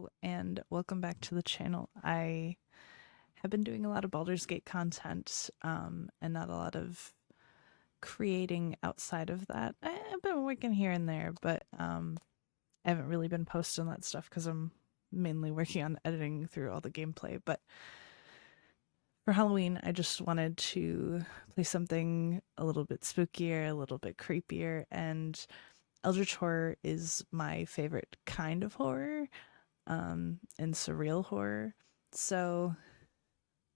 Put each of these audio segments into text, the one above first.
Hello and welcome back to the channel. I have been doing a lot of Baldur's Gate content and not a lot of creating outside of that. I've been working here and there, but I haven't really been posting that stuff because I'm mainly working on editing through all the gameplay. But for Halloween, I just wanted to play something a little bit spookier, a little bit creepier, and eldritch horror is my favorite kind of horror. And surreal horror. So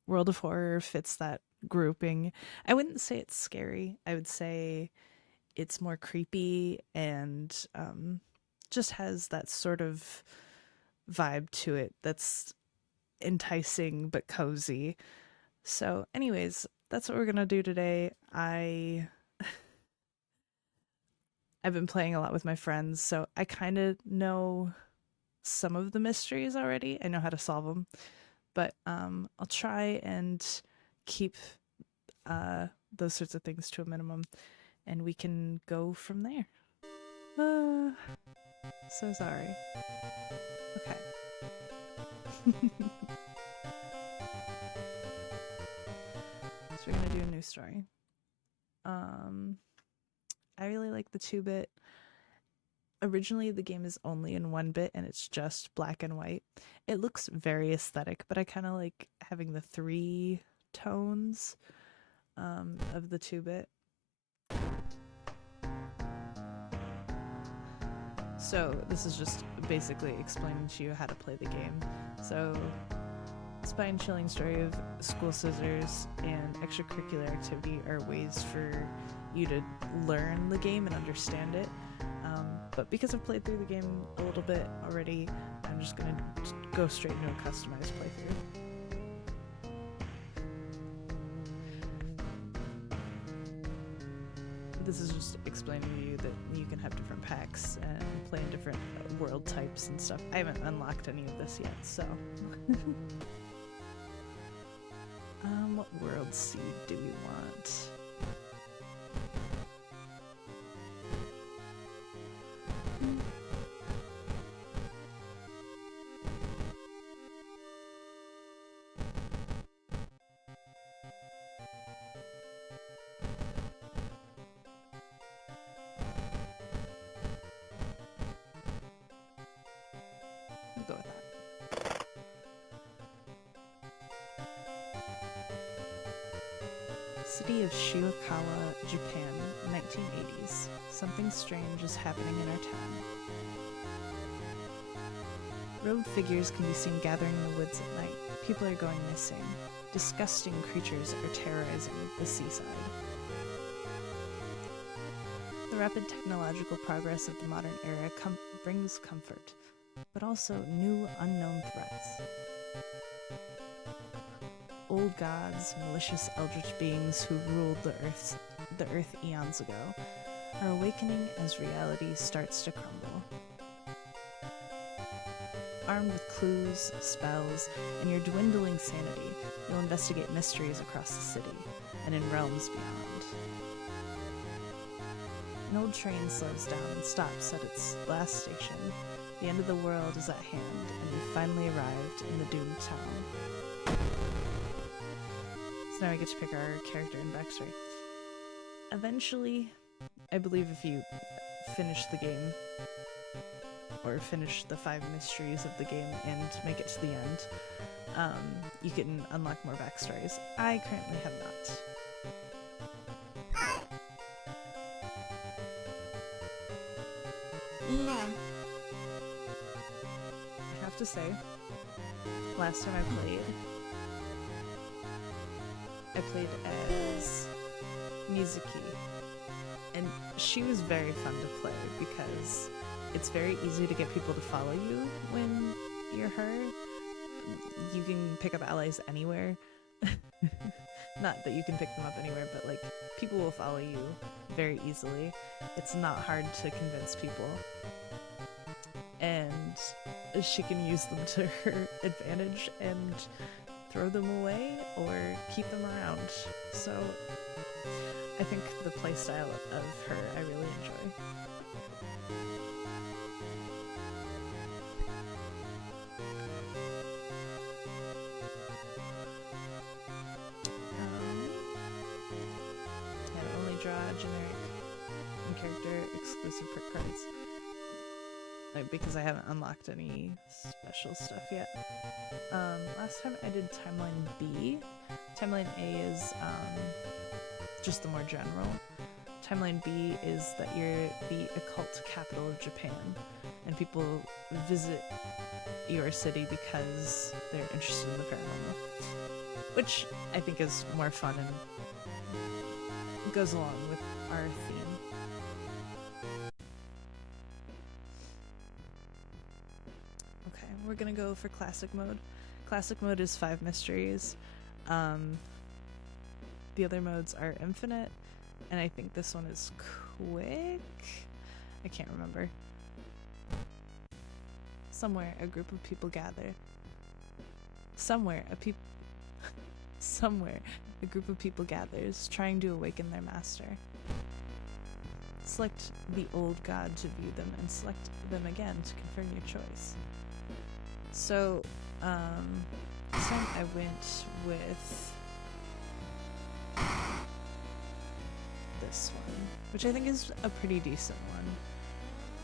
World of Horror fits that grouping. I wouldn't say it's scary. I would say it's more creepy and just has that sort of vibe to it that's enticing but cozy. So anyways, that's what we're gonna do today. I've been playing a lot with my friends, so I kind of know some of the mysteries already. I know how to solve them, but I'll try and keep those sorts of things to a minimum, and we can go from there. So sorry. Okay. So we're gonna do a new story. I really like the 2-bit. Originally, the game is only in 1-bit and it's just black and white. It looks very aesthetic, but I kind of like having the 3 tones of the 2-bit. So this is just basically explaining to you how to play the game. So, spine-chilling story of school scissors and extracurricular activity are ways for you to learn the game and understand it. But because I've played through the game a little bit already, I'm just gonna go straight into a customized playthrough. This is just explaining to you that you can have different packs and play in different world types and stuff. I haven't unlocked any of this yet, so. What world seed do we want? We'll go with that. City of Shiokawa, Japan, 1980s. Something strange is happening in our town. Robed figures can be seen gathering in the woods at night. People are going missing. Disgusting creatures are terrorizing the seaside. The rapid technological progress of the modern era brings comfort, but also new unknown threats. Old gods, malicious eldritch beings who ruled the earth eons ago, are awakening as reality starts to crumble. Armed with clues, spells, and your dwindling sanity, you'll investigate mysteries across the city and in realms beyond. An old train slows down and stops at its last station. The end of the world is at hand, and we've finally arrived in the doomed town. So now we get to pick our character and backstory. Eventually, I believe if you finish the game, or finish the 5 mysteries of the game and make it to the end, you can unlock more backstories. I currently have not. No. I have to say, last time I played as Mizuki, and she was very fun to play because it's very easy to get people to follow you when you're her. You can pick up allies anywhere. Not that you can pick them up anywhere, but like people will follow you very easily. It's not hard to convince people. And she can use them to her advantage and throw them away or keep them around. So I think the playstyle of her I really enjoy. generic and character exclusive perk cards. Like, because I haven't unlocked any special stuff yet. Last time I did Timeline B. Timeline A is just the more general. Timeline B is that you're the occult capital of Japan, and people visit your city because they're interested in the paranormal, which I think is more fun and goes along with our theme. Okay, we're gonna go for classic mode. Classic mode is 5 mysteries. The other modes are infinite, and I think this one is quick? I can't remember. Somewhere a group of people gather. Somewhere a group of people gathers, trying to awaken their master. Select the old god to view them, and select them again to confirm your choice. So, this time I went with this one, which I think is a pretty decent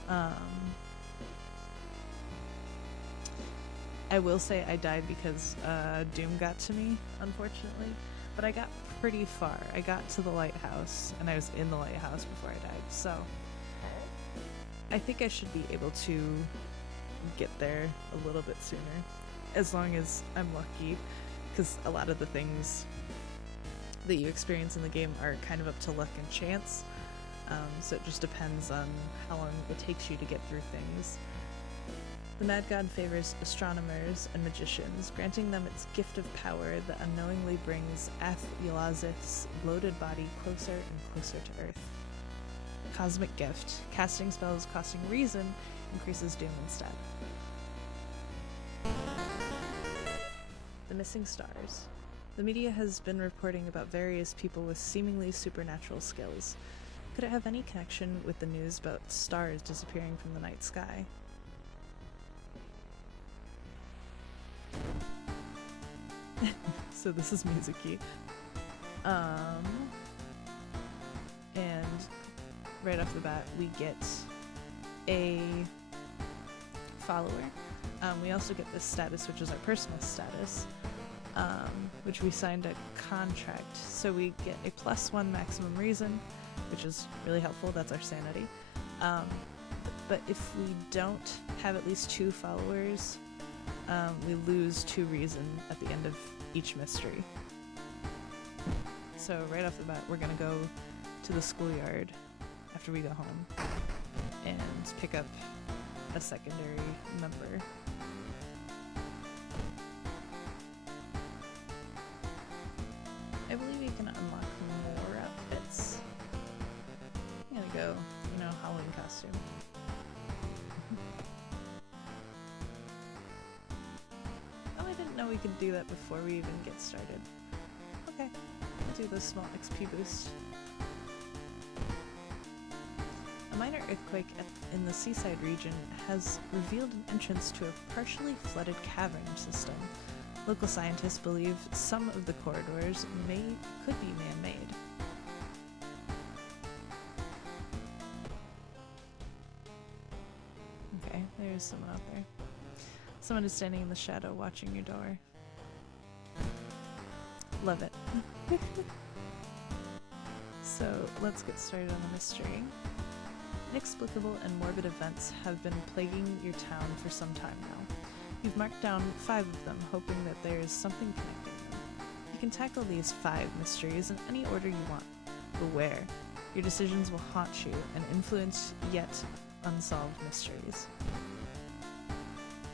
one. I will say I died because Doom got to me, unfortunately, but I got pretty far. I got to the lighthouse, and I was in the lighthouse before I died, so I think I should be able to get there a little bit sooner, as long as I'm lucky, because a lot of the things that you experience in the game are kind of up to luck and chance, so it just depends on how long it takes you to get through things. The Mad God favors astronomers and magicians, granting them its gift of power that unknowingly brings Ath-Yelazith's bloated body closer and closer to Earth. Cosmic gift. Casting spells costing reason increases doom instead. The missing stars. The media has been reporting about various people with seemingly supernatural skills. Could it have any connection with the news about stars disappearing from the night sky? So this is Mizuki. And right off the bat, we get a follower. We also get this status, which is our personal status, which we signed a contract. So we get a +1 maximum reason, which is really helpful. That's our sanity. But if we don't have at least 2 followers, we lose 2 reason at the end of each mystery. So right off the bat, we're gonna go to the schoolyard after we go home and pick up a secondary member. I believe you can unlock more outfits. I'm gonna go, Halloween costume. Oh, I didn't know we could do that before we even get started. Okay, I'll do the small XP boost. A minor earthquake in the seaside region has revealed an entrance to a partially flooded cavern system. Local scientists believe some of the corridors could be man-made. Okay, there's someone out there. Someone is standing in the shadow watching your door. Love it. So let's get started on the mystery. Inexplicable and morbid events have been plaguing your town for some time now. You've marked down 5 of them, hoping that there is something connecting them. You can tackle these 5 mysteries in any order you want. Beware, your decisions will haunt you and influence yet unsolved mysteries.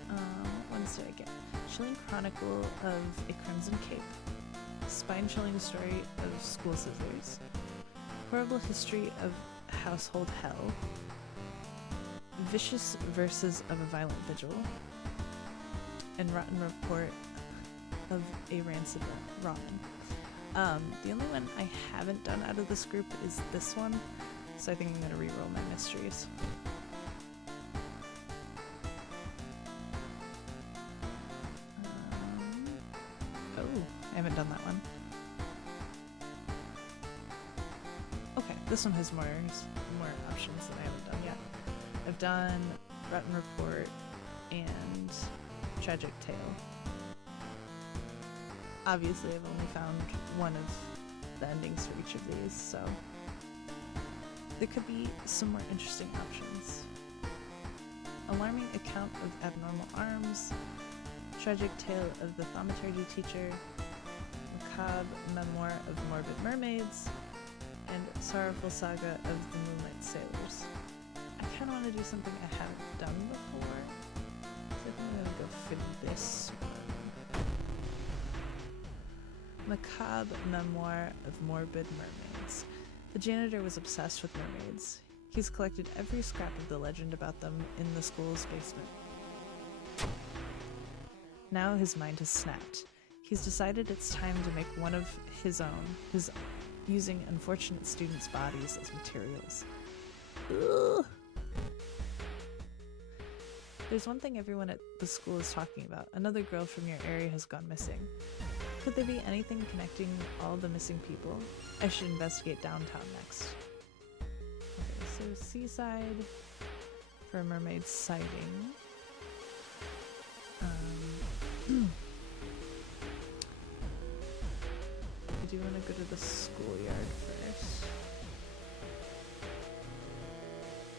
What ones did I get? Chilling Chronicle of a Crimson Cape. Spine-chilling story of school scissors. Horrible history of household hell. Vicious verses of a violent vigil. And rotten report of a rancid ramen. The only one I haven't done out of this group is this one, so I think I'm gonna reroll my mysteries. Oh, I haven't done that one. Okay, This one has more options than I haven't done yet. I've done Rotten Report and Tragic Tale. Obviously, I've only found one of the endings for each of these, so there could be some more interesting options. Alarming Account of Abnormal Arms, Tragic Tale of the Thaumaturgy Teacher, Macabre Memoir of Morbid Mermaids, and Sorrowful Saga of the Moonlight Sailors. I kind of want to do something I haven't done before, so I think I'm going to go for this one. Macabre Memoir of Morbid Mermaids. The janitor was obsessed with mermaids. He's collected every scrap of the legend about them in the school's basement. Now his mind has snapped. He's decided it's time to make one of his own, using unfortunate students' bodies as materials. Ugh. There's one thing everyone at the school is talking about. Another girl from your area has gone missing. Could there be anything connecting all the missing people? I should investigate downtown next. Okay, so seaside for a mermaid sighting. I do want to go to the schoolyard first.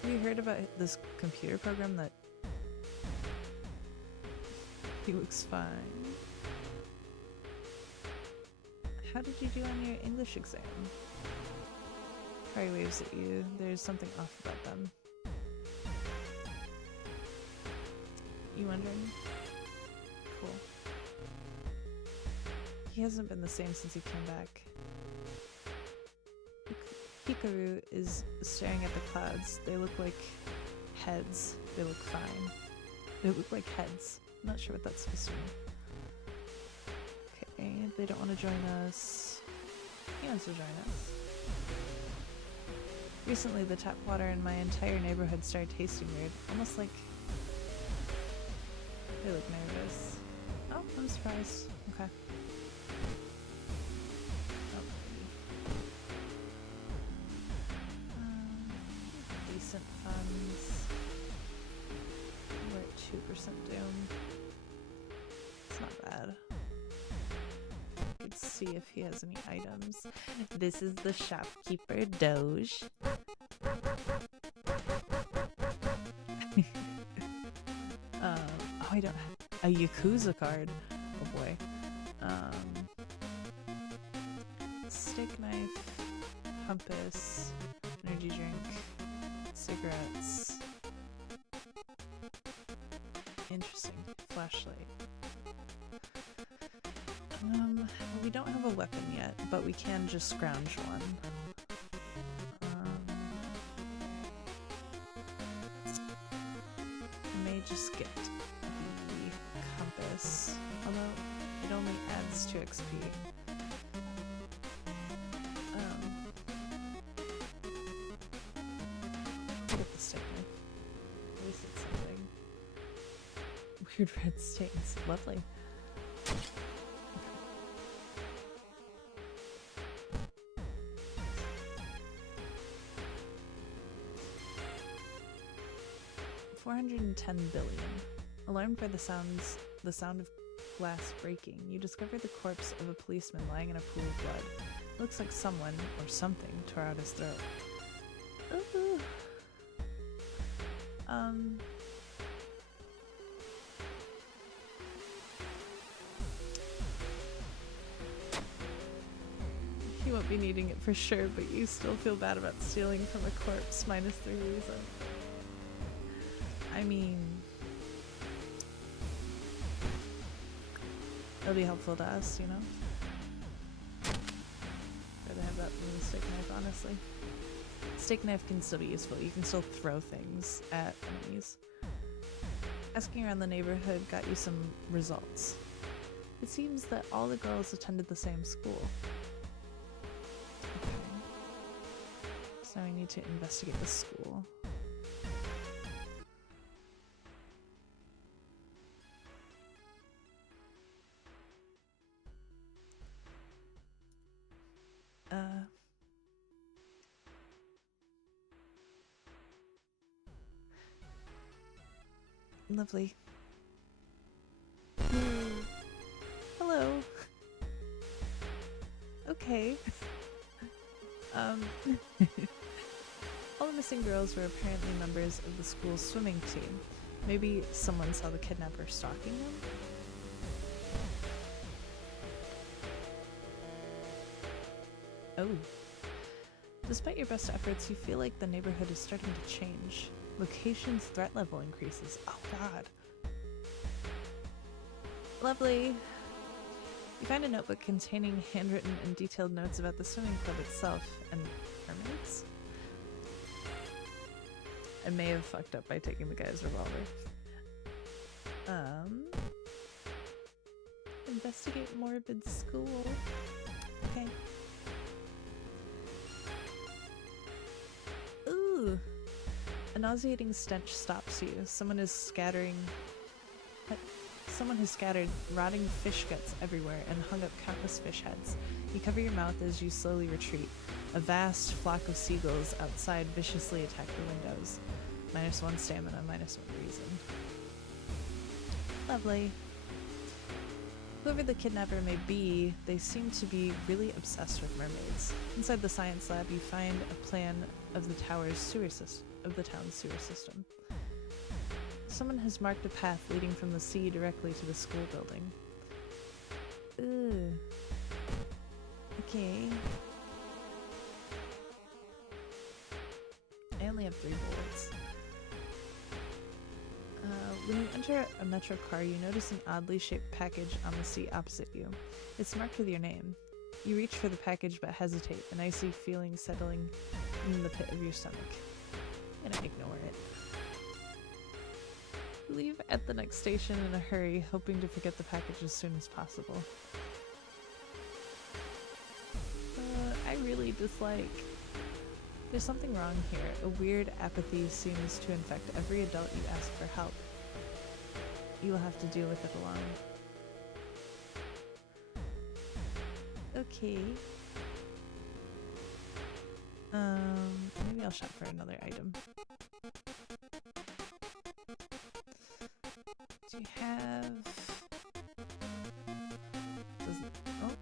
Have you heard about this computer program that he looks fine? How did you do on your English exam? Probably waves at you. There's something off about them. You wondering? Cool. He hasn't been the same since he came back. Hikaru is staring at the clouds. They look like heads. They look fine. They look like heads. I'm not sure what that's supposed to mean. Okay, they don't want to join us. He wants to join us. Recently, the tap water in my entire neighborhood started tasting weird. Almost like they look nervous. Oh, I'm surprised. Okay. Decent funds. We're at 2% doom. It's not bad. Let's see if he has any items. This is the shopkeeper Doge. Oh, I don't have a Yakuza card. Oh boy. Steak knife, compass, energy drink, cigarettes. Interesting. Flashlight. We don't have a weapon yet, but we can just scrounge one. I may just get the compass, although it only adds 2 XP. Get the stick knife. At least it's something. Weird red stains. Lovely. $410 billion. Alarmed by the sound of glass breaking, you discover the corpse of a policeman lying in a pool of blood. It looks like someone or something tore out his throat. Ooh. You won't be needing it for sure, but you still feel bad about stealing from a corpse, -3 reason. I mean, it'll be helpful to us, you know? Rather have that than the steak knife, honestly. Steak knife can still be useful. You can still throw things at enemies. Asking around the neighborhood got you some results. It seems that all the girls attended the same school. Okay. So I need to investigate the school. Lovely. Hello. Okay. All the missing girls were apparently members of the school's swimming team. Maybe someone saw the kidnapper stalking them? Oh. Despite your best efforts, you feel like the neighborhood is starting to change. Location's threat level increases. Oh god. Lovely. You find a notebook containing handwritten and detailed notes about the swimming club itself and mermaids. I may have fucked up by taking the guy's revolver. Investigate morbid school. Okay. Ooh. A nauseating stench stops you. Someone has scattered rotting fish guts everywhere and hung up countless fish heads. You cover your mouth as you slowly retreat. A vast flock of seagulls outside viciously attack the windows. -1 stamina, -1 reason. Lovely. Whoever the kidnapper may be, they seem to be really obsessed with mermaids. Inside the science lab, you find a plan of the town's sewer system. Someone has marked a path leading from the sea directly to the school building. Ugh. Okay. I only have 3 bullets. When you enter a metro car, you notice an oddly shaped package on the seat opposite you. It's marked with your name. You reach for the package but hesitate, an icy feeling settling in the pit of your stomach. I'm gonna ignore it. Leave at the next station in a hurry, hoping to forget the package as soon as possible. I really dislike... There's something wrong here. A weird apathy seems to infect every adult you ask for help. You will have to deal with it alone. Okay. Maybe I'll shop for another item. Do you have... Oh!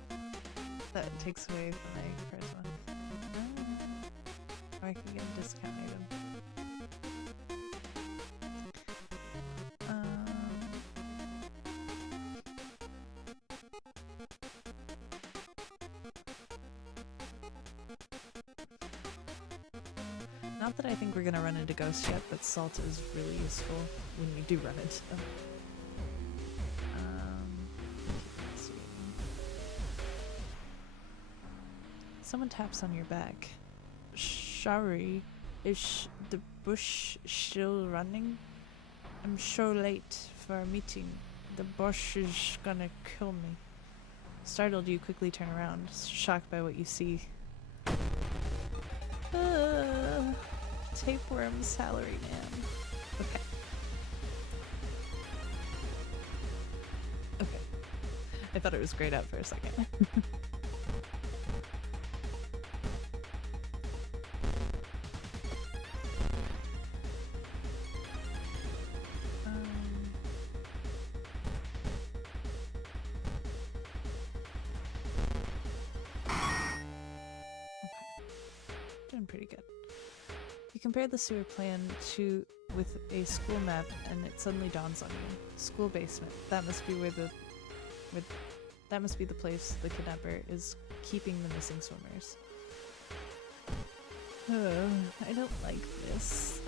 That takes away my first one. Or I can get a discount item. Not that I think we're gonna run into ghosts yet, but salt is really useful when we do run into them. Let's see. Someone taps on your back. Sorry, is the bush still running? I'm so late for our meeting. The bush is gonna kill me. Startled, you quickly turn around, shocked by what you see. Tapeworm salary man. Okay. Okay. I thought it was grayed out for a second. Doing pretty good. You compare the sewer plan with a school map, and it suddenly dawns on you. School basement. That must be that must be the place the kidnapper is keeping the missing swimmers. I don't like this.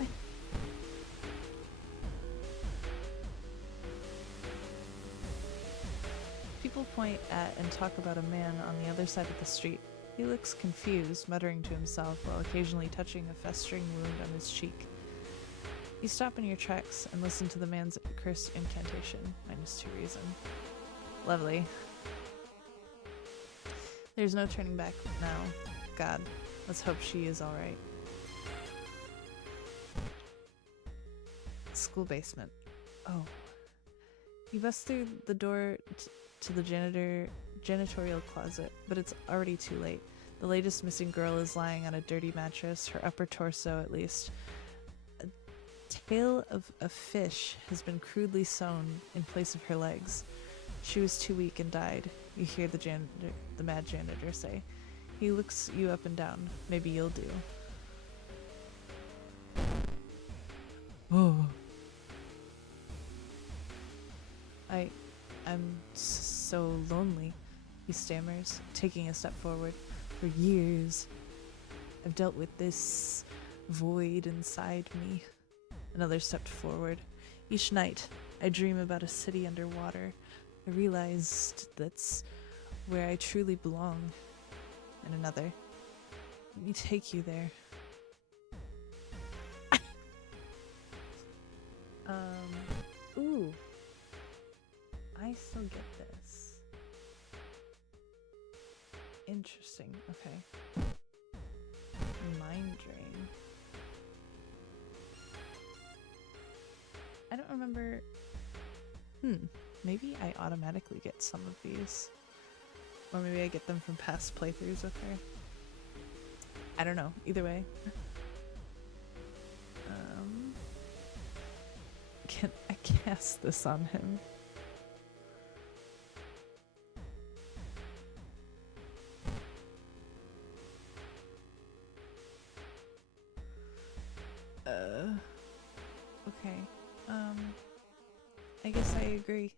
People point at and talk about a man on the other side of the street. He looks confused, muttering to himself while occasionally touching a festering wound on his cheek. You stop in your tracks and listen to the man's cursed incantation. -2 reason. Lovely. There's no turning back now. God, let's hope she is alright. School basement. Oh. You bust through the door to the janitorial closet, but it's already too late. The latest missing girl is lying on a dirty mattress, her upper torso at least tail of a fish has been crudely sewn in place of her legs. She was too weak and died, you hear the mad janitor say. He looks you up and down. Maybe you'll do. Oh. I'm so lonely, he stammers, taking a step forward. For years, I've dealt with this void inside me. Another stepped forward. Each night, I dream about a city underwater. I realized that's where I truly belong. And another. Let me take you there. Ooh. I still get this. Interesting. Okay. Mind drain. I don't remember. Maybe I automatically get some of these. Or maybe I get them from past playthroughs with her. I don't know. Either way. Can I cast this on him? Okay. I guess I agree.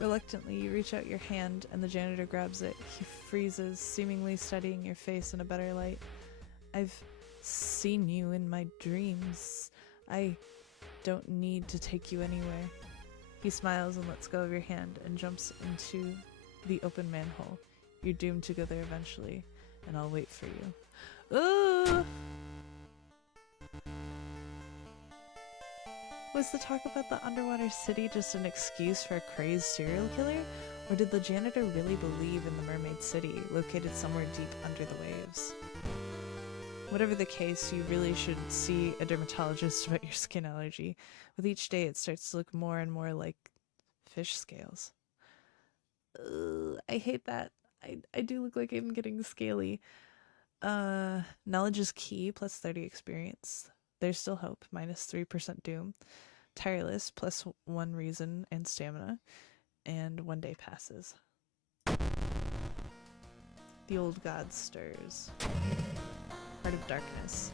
Reluctantly, you reach out your hand and the janitor grabs it. He freezes, seemingly studying your face in a better light. I've seen you in my dreams. I don't need to take you anywhere. He smiles and lets go of your hand and jumps into the open manhole. You're doomed to go there eventually, and I'll wait for you. Ooh! Was the talk about the underwater city just an excuse for a crazed serial killer? Or did the janitor really believe in the mermaid city, located somewhere deep under the waves? Whatever the case, you really should see a dermatologist about your skin allergy. With each day, it starts to look more and more like fish scales. I hate that. I do look like I'm getting scaly. Knowledge is key, plus 30 experience. There's still hope, minus 3% doom. Tireless, plus 1 reason and stamina. And 1 day passes. The old god stirs. Heart of darkness.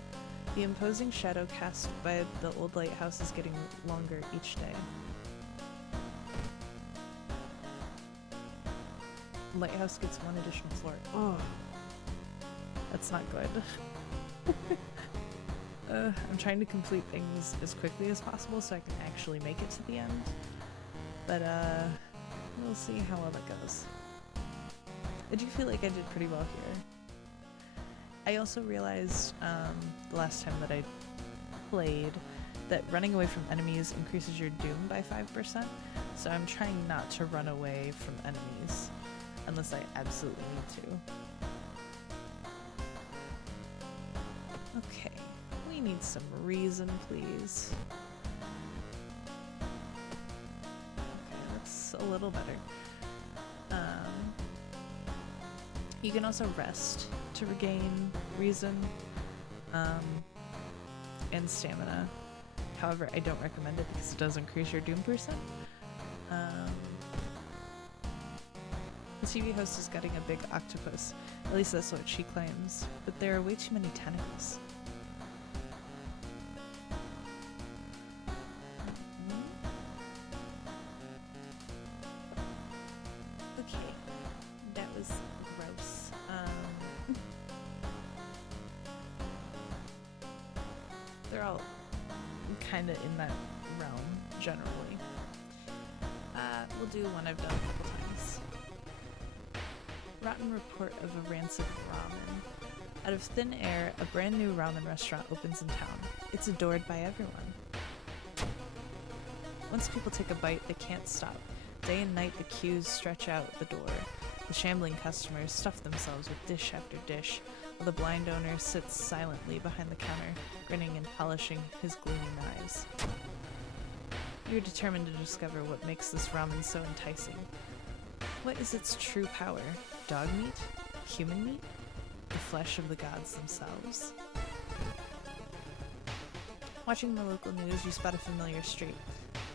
The imposing shadow cast by the old lighthouse is getting longer each day. Lighthouse gets 1 additional floor. Oh, that's not good. I'm trying to complete things as quickly as possible so I can actually make it to the end. But we'll see how well that goes. I do feel like I did pretty well here. I also realized the last time that I played that running away from enemies increases your doom by 5%, so I'm trying not to run away from enemies unless I absolutely need to. Okay, we need some reason, please. Okay, that's a little better. You can also rest to regain reason and stamina. However, I don't recommend it because it does increase your doom percent. The TV host is getting a big octopus. At least that's what she claims. But there are way too many tentacles. Okay, that was gross. They're all kind of in that realm, generally. We'll do one I've done a couple times. Rotten report of a rancid ramen. Out of thin air, a brand new ramen restaurant opens in town. It's adored by everyone. Once people take a bite, they can't stop. Day and night, the queues stretch out the door. The shambling customers stuff themselves with dish after dish, while the blind owner sits silently behind the counter, grinning and polishing his gloomy knives. You're determined to discover what makes this ramen so enticing. What is its true power? Dog meat? Human meat? The flesh of the gods themselves? Watching the local news, you spot a familiar street.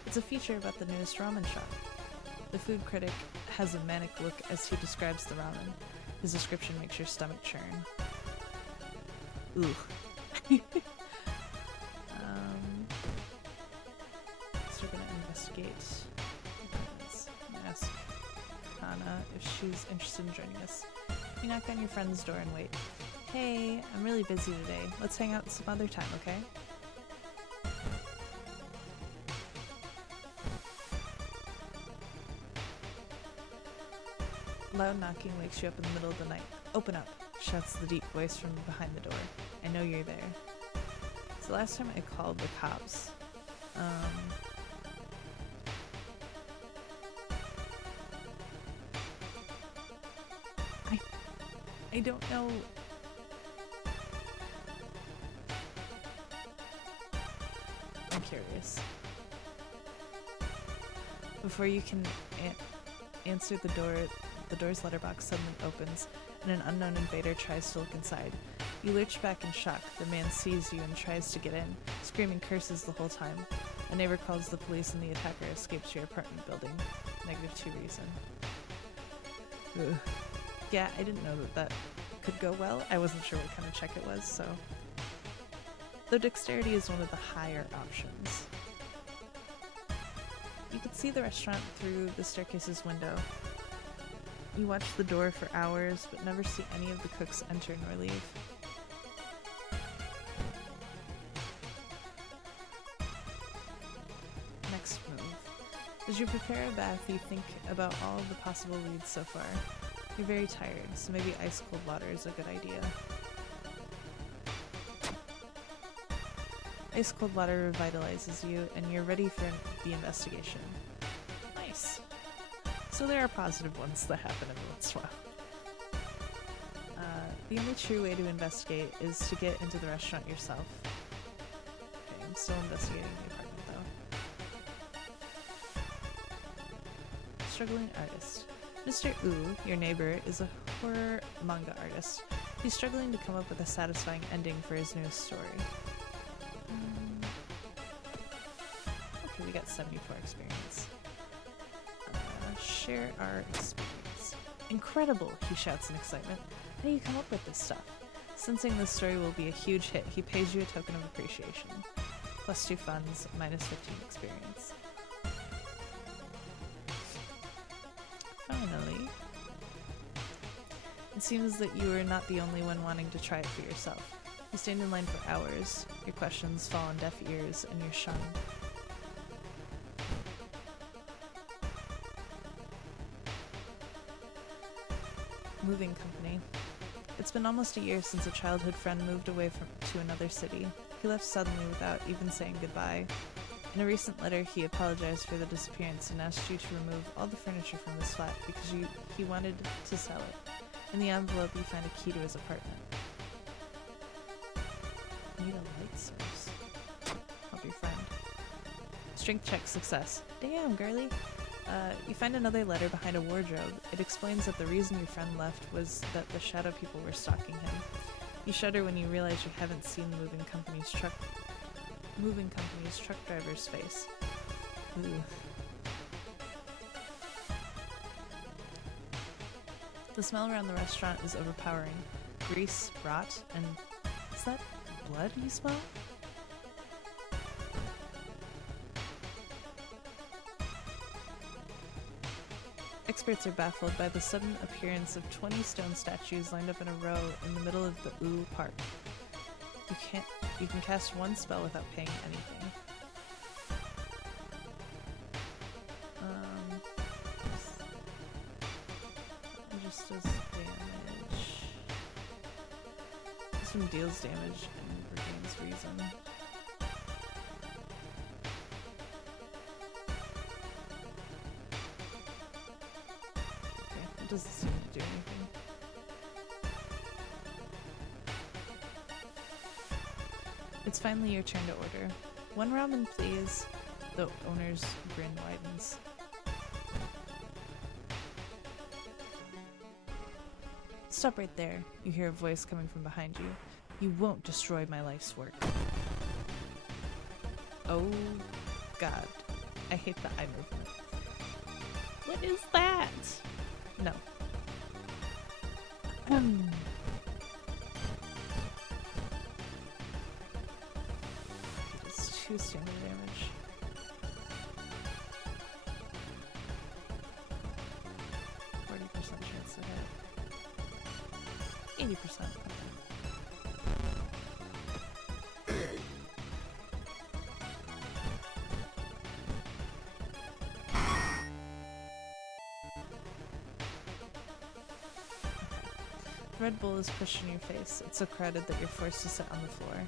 It's a feature about the newest ramen shop. The food critic has a manic look as he describes the ramen. His description makes your stomach churn. Ooh. So we're gonna investigate. Let's ask Hana if she's interested in joining us. You knock on your friend's door and wait. Hey, I'm really busy today. Let's hang out some other time, okay? Loud knocking wakes you up in the middle of the night. Open up, shouts the deep voice from behind the door. I know you're there. It's the last time I called the cops. I don't know. I'm curious. Before you can answer the door's letterbox suddenly opens, and an unknown invader tries to look inside. You lurch back in shock. The man sees you and tries to get in, screaming curses the whole time. A neighbor calls the police and the attacker escapes your apartment building. -2 reason. Ugh. Yeah, I didn't know that could go well. I wasn't sure what kind of check it was, so... Though dexterity is one of the higher options. You could see the restaurant through the staircase's window. You watch the door for hours, but never see any of the cooks enter nor leave. Next move. As you prepare a bath, you think about all of the possible leads so far. You're very tired, so maybe ice cold water is a good idea. Ice cold water revitalizes you, and you're ready for the investigation. Nice. So there are positive ones that happen every once in a while. The only true way to investigate is to get into the restaurant yourself. Okay, I'm still investigating the apartment though. Struggling artist. Mr. Wu, your neighbor, is a horror manga artist. He's struggling to come up with a satisfying ending for his newest story. Okay, we got 74 experience. Share our experience. Incredible, he shouts in excitement. How do you come up with this stuff? Sensing this story will be a huge hit, he pays you a token of appreciation. +2 funds, -15 experience. Finally. It seems that you are not the only one wanting to try it for yourself. You stand in line for hours, your questions fall on deaf ears, and you're shunned. Moving company. It's been almost a year since a childhood friend moved away to another city. He left suddenly without even saying goodbye. In a recent letter, he apologized for the disappearance and asked you to remove all the furniture from his flat because he wanted to sell it. In the envelope, you find a key to his apartment. Need a light source. Help your friend. Strength check success. Damn, girly. You find another letter behind a wardrobe. It explains that the reason your friend left was that the shadow people were stalking him. You shudder when you realize you haven't seen the moving company's truck driver's face. Ooh. The smell around the restaurant is overpowering. Grease, rot, and... is that blood you smell? Experts are baffled by the sudden appearance of 20 stone statues lined up in a row in the middle of the Ooh Park. You can cast one spell without paying anything. It just does damage. This one deals damage and regains reason. Doesn't seem to do anything. It's finally your turn to order. 1 ramen, please. The owner's grin widens. Stop right there. You hear a voice coming from behind you. You won't destroy my life's work. Oh god. I hate the eye movement. What is that? No. It's 2 standard damage. 40% chance to hit. 80%. Red Bull is pushed in your face. It's so crowded that you're forced to sit on the floor.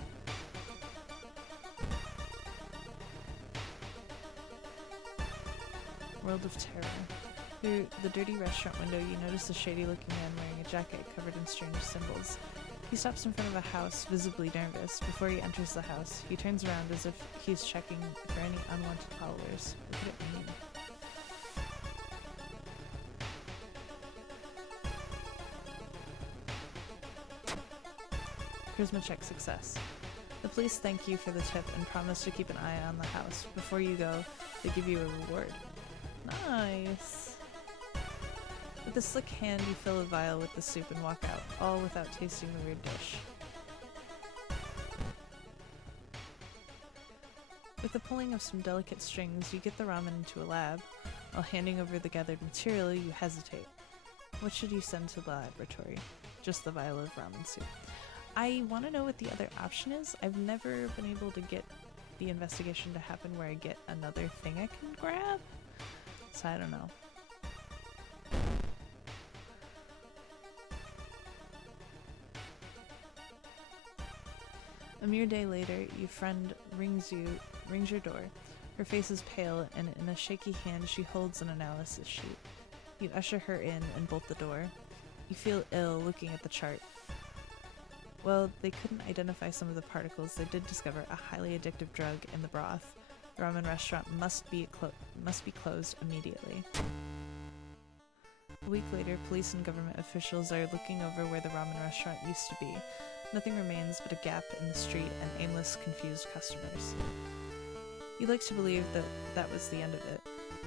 World of Terror. Through the dirty restaurant window, you notice a shady-looking man wearing a jacket covered in strange symbols. He stops in front of a house, visibly nervous. Before he enters the house, he turns around as if he's checking for any unwanted followers. What could it mean? Charisma check success. The police thank you for the tip and promise to keep an eye on the house. Before you go, they give you a reward. Nice. With a slick hand, you fill a vial with the soup and walk out, all without tasting the weird dish. With the pulling of some delicate strings, you get the ramen into a lab. While handing over the gathered material, you hesitate. What should you send to the laboratory? Just the vial of ramen soup. I want to know what the other option is. I've never been able to get the investigation to happen where I get another thing I can grab. So I don't know. A mere day later, your friend rings your door. Her face is pale, and in a shaky hand she holds an analysis sheet. You usher her in and bolt the door. You feel ill looking at the chart. Well, they couldn't identify some of the particles. They did discover a highly addictive drug in the broth. The ramen restaurant must be closed immediately. A week later, police and government officials are looking over where the ramen restaurant used to be. Nothing remains but a gap in the street and aimless, confused customers. You'd like to believe that that was the end of it,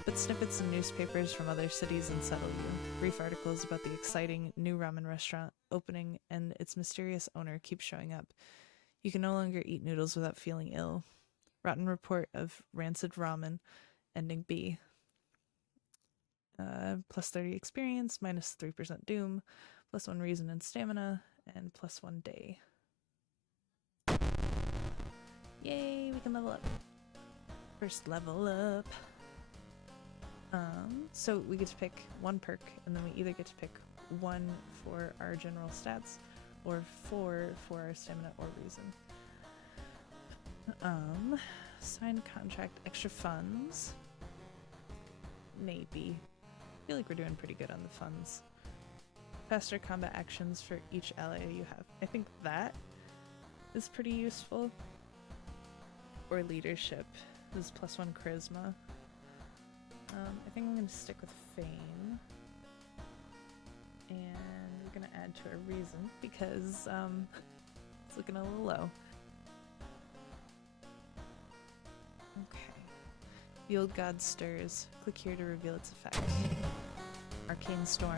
but snippets in newspapers from other cities unsettle you. Brief articles about the exciting new ramen restaurant opening and its mysterious owner keep showing up. You can no longer eat noodles without feeling ill. Rotten report of rancid ramen, ending B. Plus 30 experience, minus 3% doom, plus 1 reason and stamina, and plus 1 day. Yay, we can level up. First level up. So we get to pick 1 perk, and then we either get to pick 1 for our general stats, or 4 for our stamina or reason. Signed contract, extra funds. Maybe. I feel like we're doing pretty good on the funds. Faster combat actions for each ally you have. I think that is pretty useful. Or leadership. This is plus 1 charisma. I think I'm going to stick with Fame. And we're going to add to our reason because it's looking a little low. Okay. The old god stirs. Click here to reveal its effect. Arcane storm.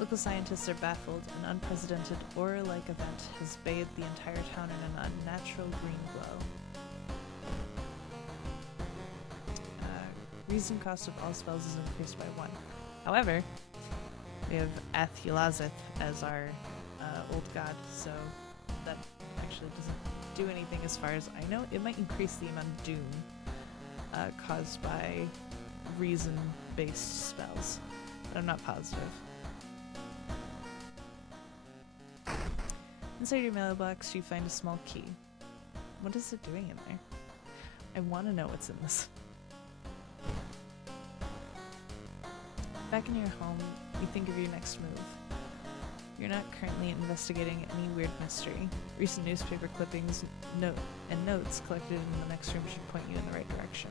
Local scientists are baffled. An unprecedented aura-like event has bathed the entire town in an unnatural green glow. Reason cost of all spells is increased by 1. However, we have Athulazith as our old god, so that actually doesn't do anything as far as I know. It might increase the amount of doom caused by reason-based spells, but I'm not positive. Inside your mailbox, you find a small key. What is it doing in there? I want to know what's in this. Back in your home, you think of your next move. You're not currently investigating any weird mystery. Recent newspaper clippings and notes collected in the next room should point you in the right direction.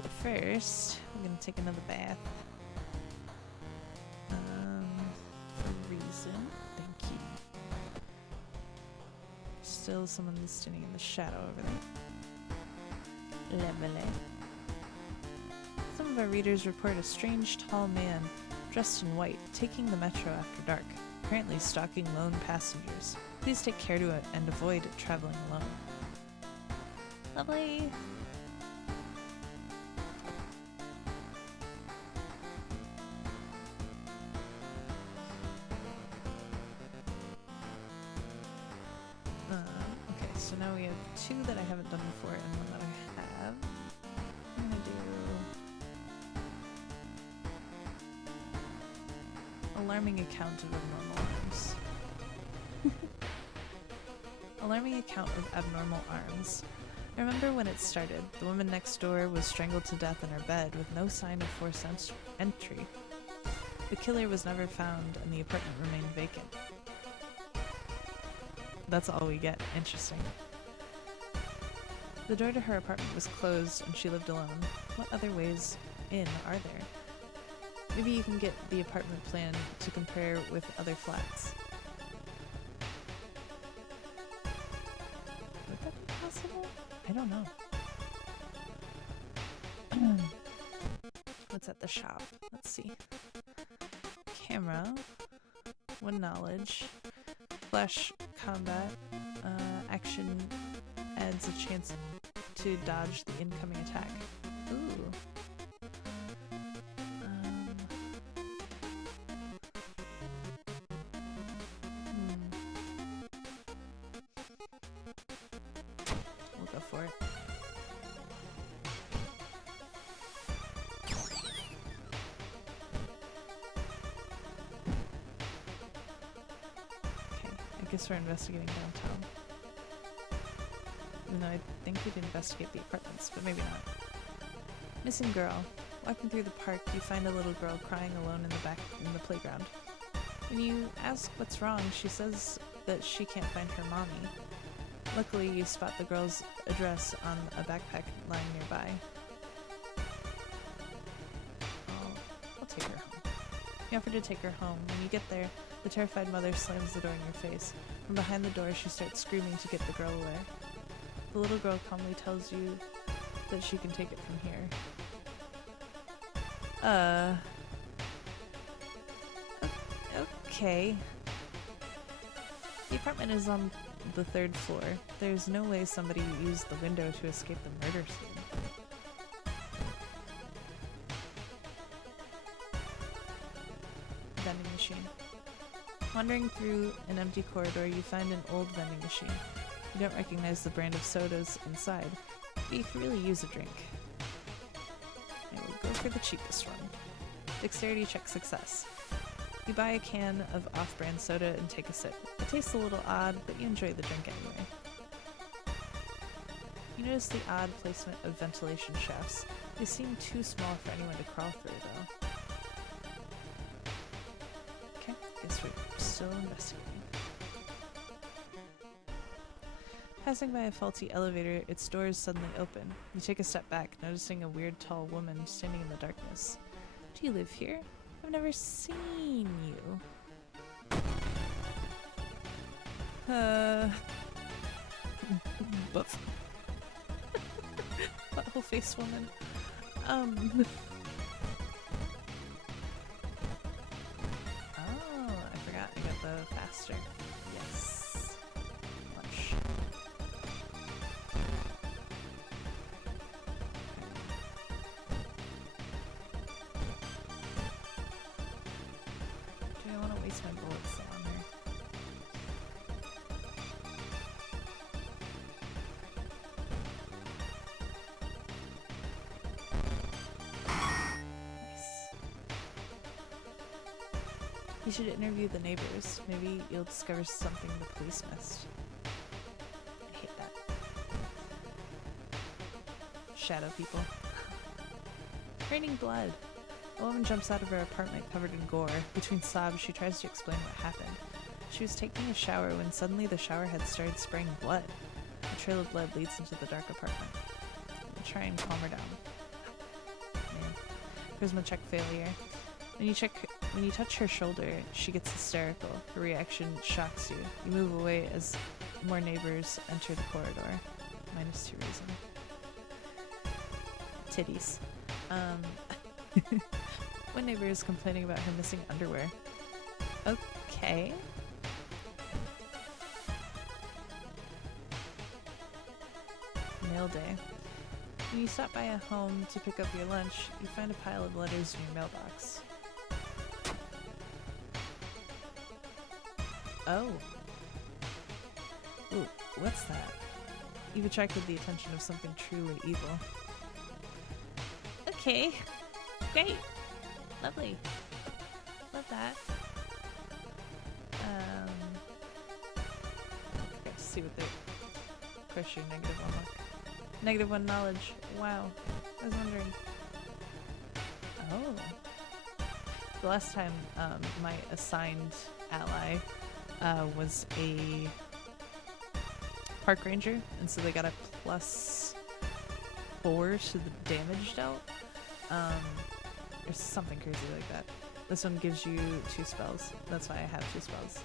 Okay, first, I'm going to take another bath. For reason. Thank you. Still someone standing in the shadow over there. Lovely. Some of our readers report a strange, tall man, dressed in white, taking the metro after dark, apparently stalking lone passengers. Please take care to it and avoid traveling alone. Lovely. Okay, so now we have two that I haven't done before and one that I have. I'm gonna do alarming account of abnormal arms. Alarming account of abnormal arms. I remember when it started. The woman next door was strangled to death in her bed with no sign of forced entry. The killer was never found and the apartment remained vacant. That's all we get. Interesting. The door to her apartment was closed and she lived alone. What other ways in are there? Maybe you can get the apartment plan to compare with other flats. Would that be possible? I don't know. What's at the shop? Let's see. Camera. One knowledge. Flash combat. Action adds a chance to dodge the incoming attack. Ooh. We'll go for it. I guess we're investigating downtown. Even though I think we'd investigate the apartments, but maybe not. Missing girl. Walking through the park, you find a little girl crying alone in the playground. When you ask what's wrong, she says that she can't find her mommy. Luckily, you spot the girl's address on a backpack lying nearby. I'll take her home. You offer to take her home. When you get there, the terrified mother slams the door in your face. From behind the door, she starts screaming to get the girl away. The little girl calmly tells you that she can take it from here. Okay. The apartment is on the 3rd floor. There's no way somebody used the window to escape the murder scene. Vending machine. Wandering through an empty corridor, you find an old vending machine. You don't recognize the brand of sodas inside, but you could really use a drink. I will go for the cheapest one. Dexterity check success. You buy a can of off-brand soda and take a sip. It tastes a little odd, but you enjoy the drink anyway. You notice the odd placement of ventilation shafts. They seem too small for anyone to crawl through, though. Okay, guess we're still investigating. Passing by a faulty elevator, its doors suddenly open. You take a step back, noticing a weird tall woman standing in the darkness. Do you live here? I've never seen you. Buff. Butthole face woman. Oh, I forgot. I got the faster. Yes. Lunch. Do I want to waste my bullets on her? You should interview the neighbors. Maybe you'll discover something the police missed. I hate that. Shadow people. Raining blood. A woman jumps out of her apartment covered in gore. Between sobs, she tries to explain what happened. She was taking a shower when suddenly the shower head started spraying blood. A trail of blood leads into the dark apartment. I'll try and calm her down. Man. Charisma check failure. When you touch her shoulder, she gets hysterical. Her reaction shocks you. You move away as more neighbors enter the corridor. -2 reason. Titties. One neighbor is complaining about her missing underwear. Okay. Mail day. When you stop by a home to pick up your lunch, you find a pile of letters in your mailbox. Oh. Ooh, what's that? You've attracted the attention of something truly evil. Okay. Great. Lovely. Love that. Got to see what the pressure -1 look. -1 knowledge. Wow. I was wondering. Oh. The last time my assigned ally was a park ranger, and so they got a +4 to the damage dealt. Or something crazy like that. This one gives you 2 spells. That's why I have 2 spells.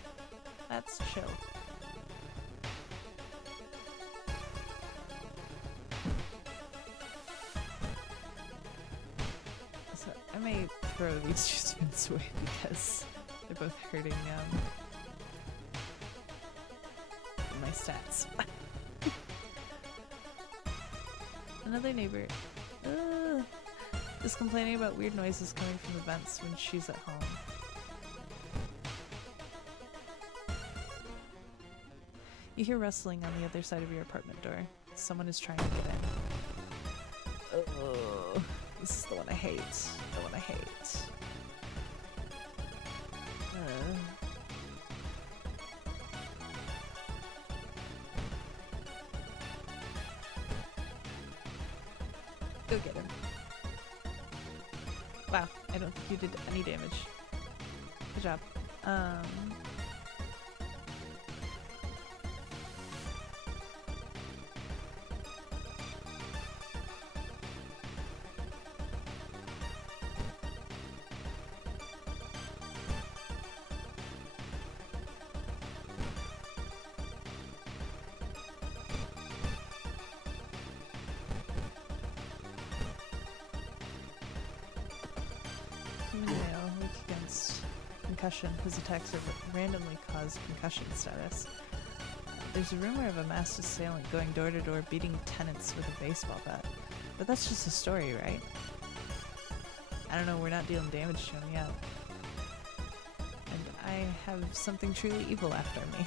That's chill. So I may throw these 2 spins away because they're both hurting my stats. Another neighbor is complaining about weird noises coming from the vents when she's at home. You hear rustling on the other side of your apartment door. Someone is trying to get in. Oh, this is the one I hate. The one I hate. Go get him. Wow, I don't think you did any damage. Good job. Weak against concussion. His attacks have randomly caused concussion status. There's a rumor of a masked assailant going door to door beating tenants with a baseball bat. But that's just a story, right? I don't know, we're not dealing damage to him yet. And I have something truly evil after me.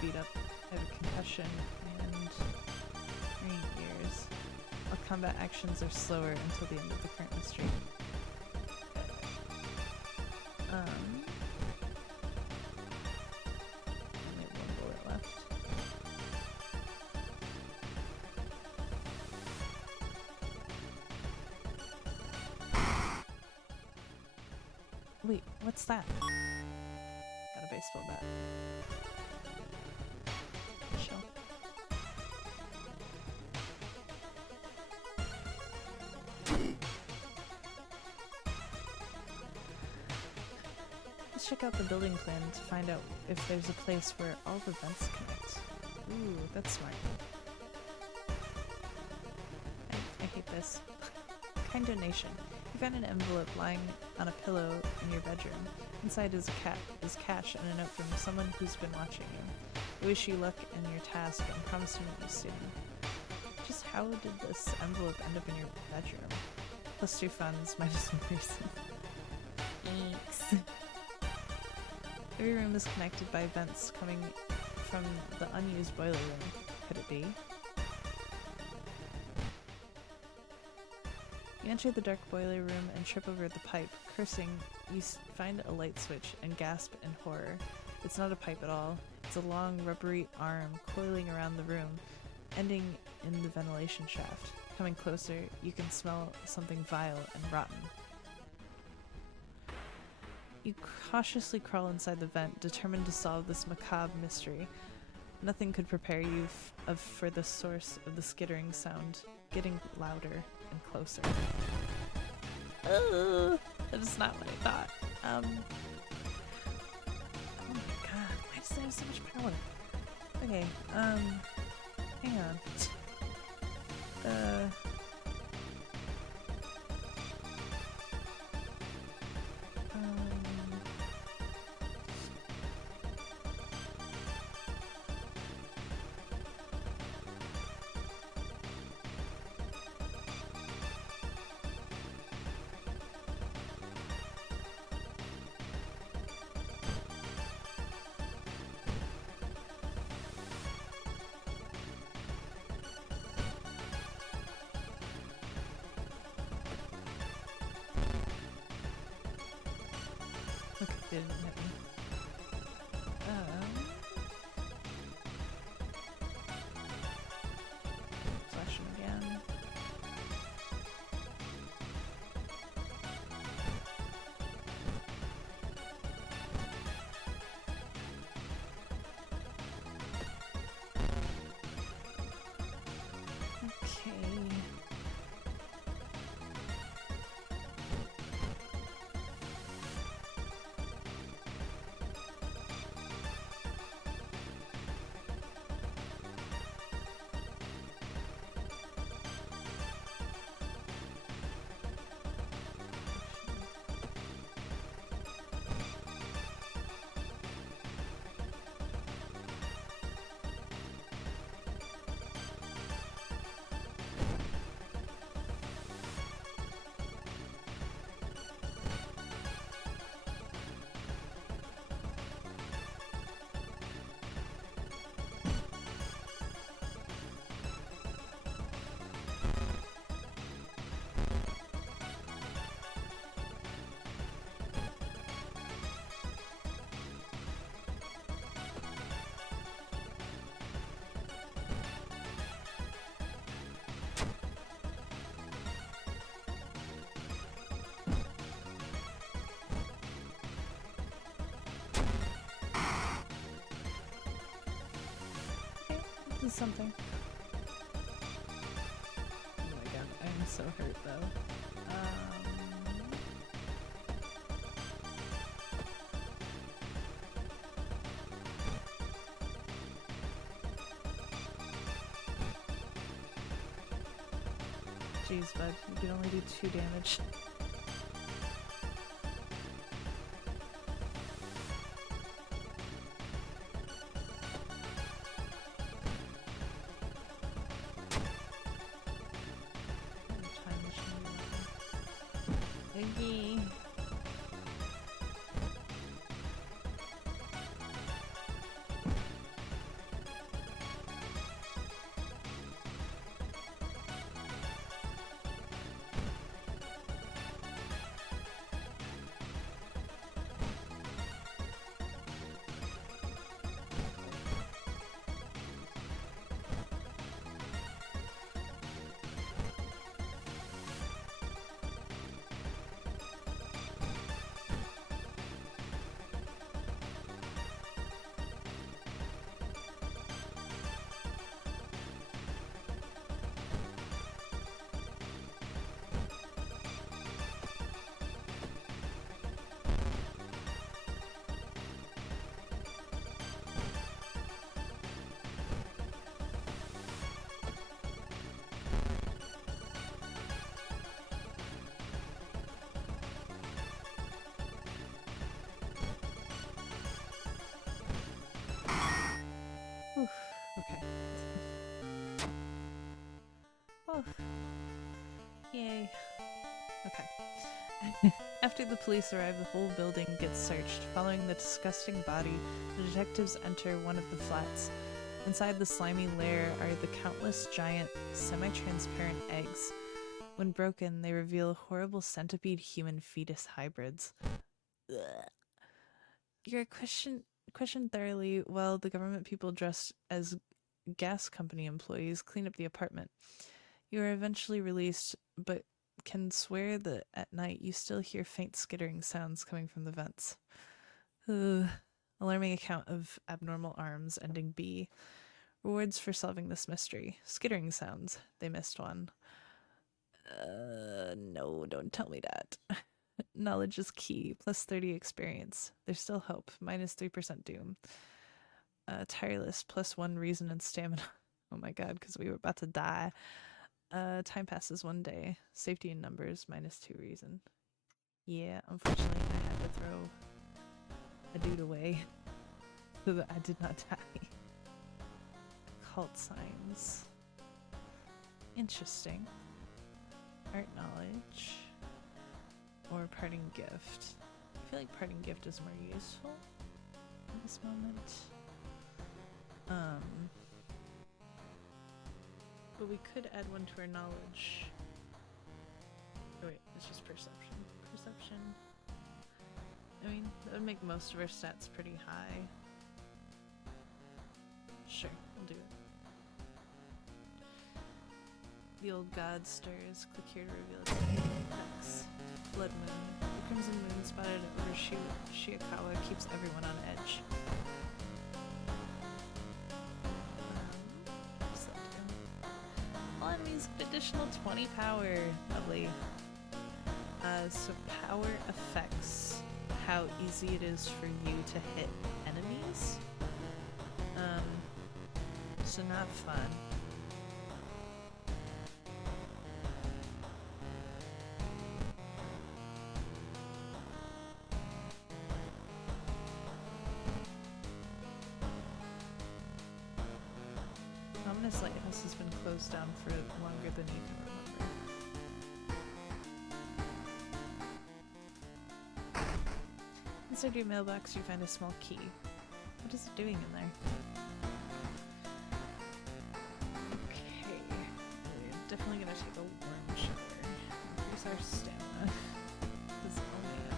Beat up. I have a concussion and green ears. All combat actions are slower until the end of the current stream. Only 1 bullet left. Wait, what's that? Got a baseball bat. Let's check out the building plan to find out if there's a place where all the vents connect. Ooh, that's smart. I hate this. Kind donation. You found an envelope lying on a pillow in your bedroom. Inside is cash and a note from someone who's been watching you. I wish you luck in your task and promise to meet you soon. Just how did this envelope end up in your bedroom? +2 funds, -1 reason. Thanks. Every room is connected by vents coming from the unused boiler room. Could it be? You enter the dark boiler room and trip over the pipe. Cursing, you find a light switch and gasp in horror. It's not a pipe at all. It's a long, rubbery arm coiling around the room, ending in the ventilation shaft. Coming closer, you can smell something vile and rotten. You cautiously crawl inside the vent, determined to solve this macabre mystery. Nothing could prepare you for the source of the skittering sound, getting louder and closer. That is not what I thought. Oh my god, why does it have so much power? Okay, hang on. Okay, they didn't hit me. Flash him again. Okay. This is something. Oh my god, I'm so hurt though. Jeez, bud, you can only do 2 damage. Iggy. Oof, okay. Oh. Yay. Okay. After the police arrive, the whole building gets searched. Following the disgusting body, the detectives enter one of the flats. Inside the slimy lair are the countless giant, semi-transparent eggs. When broken, they reveal horrible centipede human fetus hybrids. Ugh. You're questioned thoroughly while the government people dressed as gas company employees clean up the apartment. You are eventually released, but can swear that at night you still hear faint skittering sounds coming from the vents. Alarming account of abnormal arms ending B. Rewards for solving this mystery. Skittering sounds. They missed one. No, don't tell me that. Knowledge is key. Plus 30 experience. There's still hope. Minus 3% doom. Tireless. Plus 1 reason and stamina. Oh my god, because we were about to die. Time passes 1 day. Safety in numbers. Minus 2 reason. Yeah, unfortunately I had to throw a dude away so that I did not die. Cult signs. Interesting. Art knowledge. Or parting gift. I feel like parting gift is more useful in this moment. But we could add one to our knowledge. Oh wait, it's just perception. Perception. I mean, that would make most of our stats pretty high. Sure, we'll do it. The old god stirs. Click here to reveal its effects. Blood moon. The crimson moon spotted over Shiakawa keeps everyone on edge. What's that do? All enemies get additional 20 power. Lovely. So power affects how easy it is for you to hit enemies. So not fun. Ominous Lighthouse has been closed down for longer than you can remember. Inside your mailbox, you find a small key. What is it doing in there? Okay, we're definitely gonna take a warm shower. Increase our stamina. Oh man.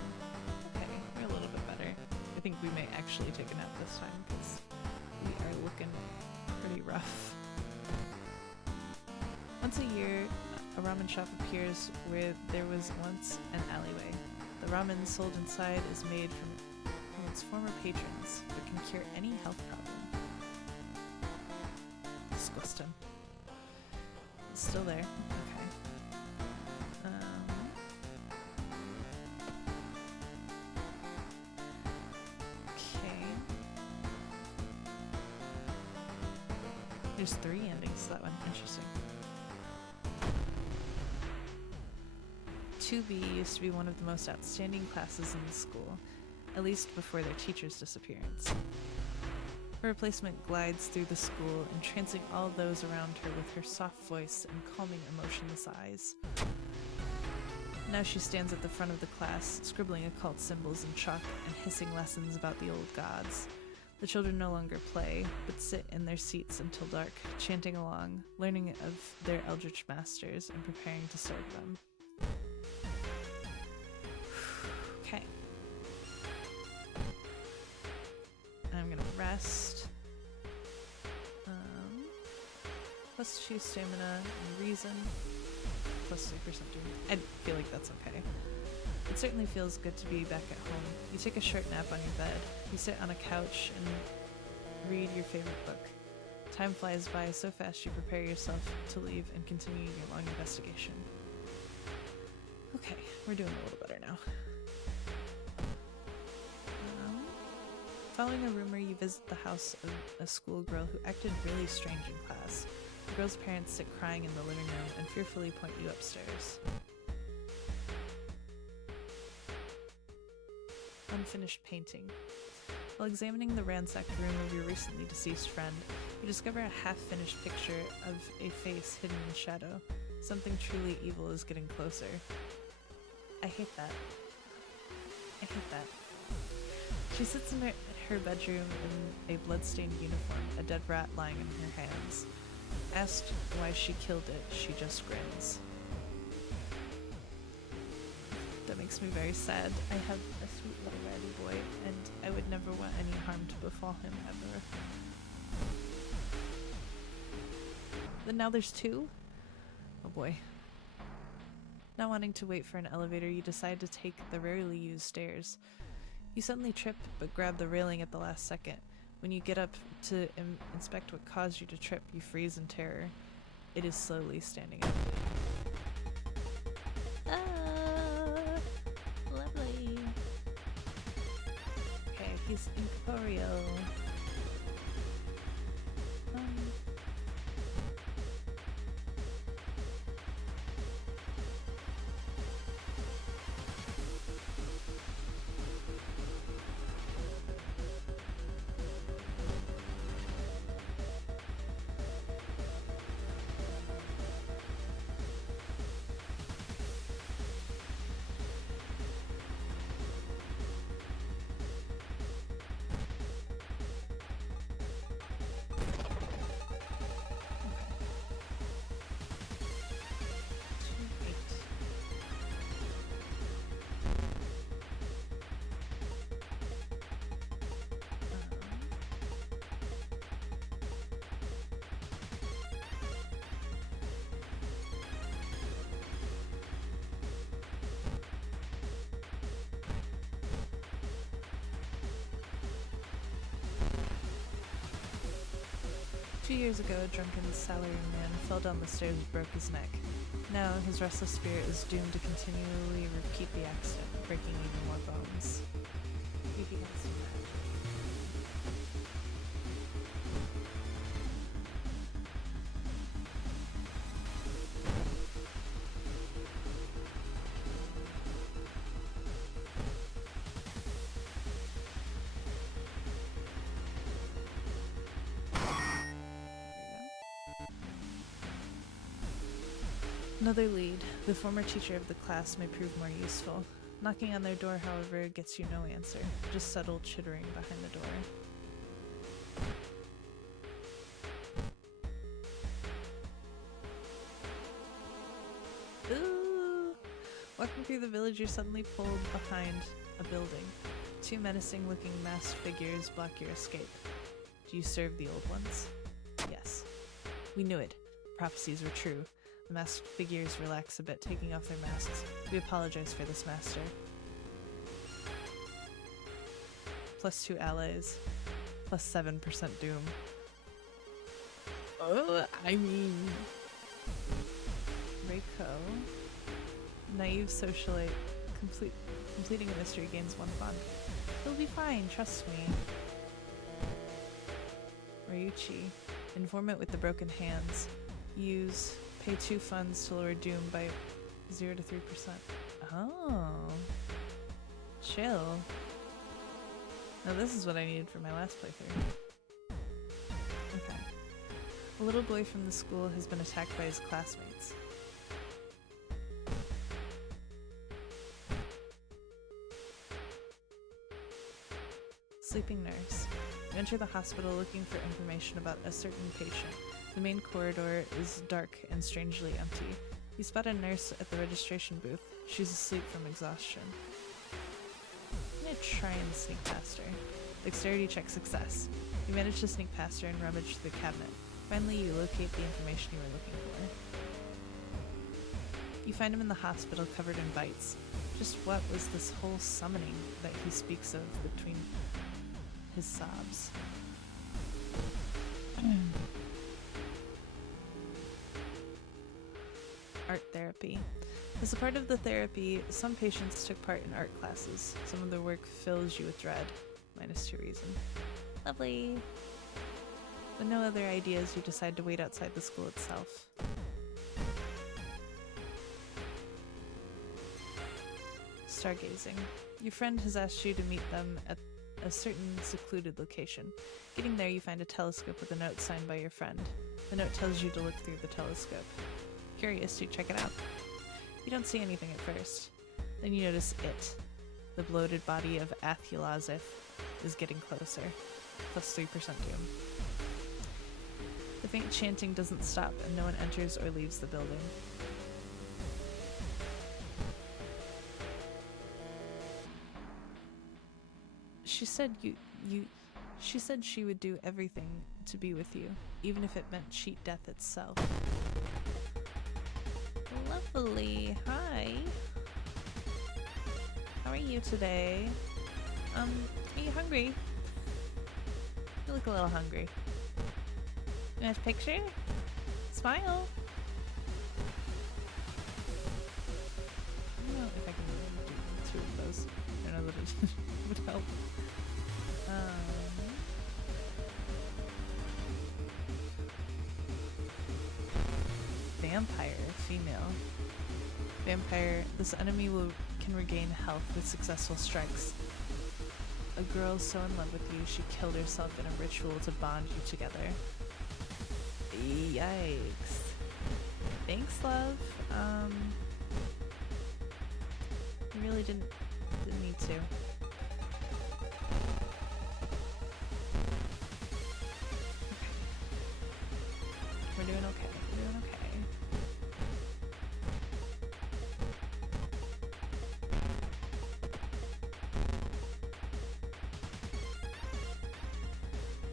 Okay, we're a little bit better. I think we may actually take a nap this time because we are looking pretty rough. Once a year, a ramen shop appears where there was once an alleyway. The ramen sold inside is made from its former patrons, but can cure any health problem. Disgusting. It's still there. Okay. Okay. There's 3 endings to that one. Interesting. 2B used to be one of the most outstanding classes in the school, at least before their teacher's disappearance. Her replacement glides through the school, entrancing all those around her with her soft voice and calming, emotionless eyes. Now she stands at the front of the class, scribbling occult symbols in chalk and hissing lessons about the old gods. The children no longer play, but sit in their seats until dark, chanting along, learning of their eldritch masters and preparing to serve them. Okay. I'm gonna rest. Plus 2 stamina and reason. Plus 3% doom. I feel like that's okay. It certainly feels good to be back at home. You take a short nap on your bed. You sit on a couch and read your favorite book. Time flies by so fast you prepare yourself to leave and continue your long investigation. Okay, we're doing a little better now. Following a rumor, you visit the house of a schoolgirl who acted really strange in class. The girl's parents sit crying in the living room and fearfully point you upstairs. Unfinished painting. While examining the ransacked room of your recently deceased friend, you discover a half-finished picture of a face hidden in shadow. Something truly evil is getting closer. I hate that. I hate that. She sits in her bedroom in a blood-stained uniform, a dead rat lying in her hands. Asked why she killed it, she just grins. That makes me very sad. I have a sweet little ratty boy, and I would never want any harm to befall him ever. But now there's 2? Oh boy. Not wanting to wait for an elevator, you decide to take the rarely used stairs. You suddenly trip, but grab the railing at the last second. When you get up to inspect what caused you to trip, you freeze in terror. It is slowly standing up. Ah, lovely. Okay, he's incorporeal. 2 years ago, a drunken salaryman fell down the stairs and broke his neck. Now, his restless spirit is doomed to continually repeat the accident, breaking even more bones. Another lead. The former teacher of the class may prove more useful. Knocking on their door, however, gets you no answer. Just subtle chittering behind the door. Ooh! Walking through the village, you're suddenly pulled behind a building. 2 menacing-looking masked figures block your escape. Do you serve the old ones? Yes. We knew it. Prophecies were true. The masked figures relax a bit, taking off their masks. We apologize for this, Master. +2 allies. +7% doom. Oh, I mean... Reiko. Naive socialite. Completing a mystery gains 1 bond. It'll be fine, trust me. Ryuchi. Informant with the broken hands. Use... Pay 2 funds to lower doom by 0 to 3%. Oh. Chill. Now this is what I needed for my last playthrough. Okay. A little boy from the school has been attacked by his classmates. Sleeping nurse. You enter the hospital looking for information about a certain patient. The main corridor is dark and strangely empty. You spot a nurse at the registration booth. She's asleep from exhaustion. I'm gonna try and sneak past her. Dexterity check success. You manage to sneak past her and rummage through the cabinet. Finally, you locate the information you were looking for. You find him in the hospital covered in bites. Just what was this whole summoning that he speaks of between his sobs? Art therapy. As a part of the therapy, some patients took part in art classes. Some of their work fills you with dread. -2 reason. Lovely. With no other ideas, you decide to wait outside the school itself. Stargazing. Your friend has asked you to meet them at a certain secluded location. Getting there, you find a telescope with a note signed by your friend. The note tells you to look through the telescope. Curious, you check it out. You don't see anything at first. Then you notice it. The bloated body of Athulazith is getting closer. +3% doom. The faint chanting doesn't stop, and no one enters or leaves the building. She said she said she would do everything to be with you, even if it meant cheat death itself. Lovely. Hi. How are you today? Are you hungry? You look a little hungry. Nice picture? Smile. I don't know if I can do two of those. I don't know that it would help. Vampire, female. Vampire, this enemy can regain health with successful strikes. A girl so in love with you, she killed herself in a ritual to bond you together. Yikes. Thanks, love. You really didn't need to. We're doing okay. We're doing okay.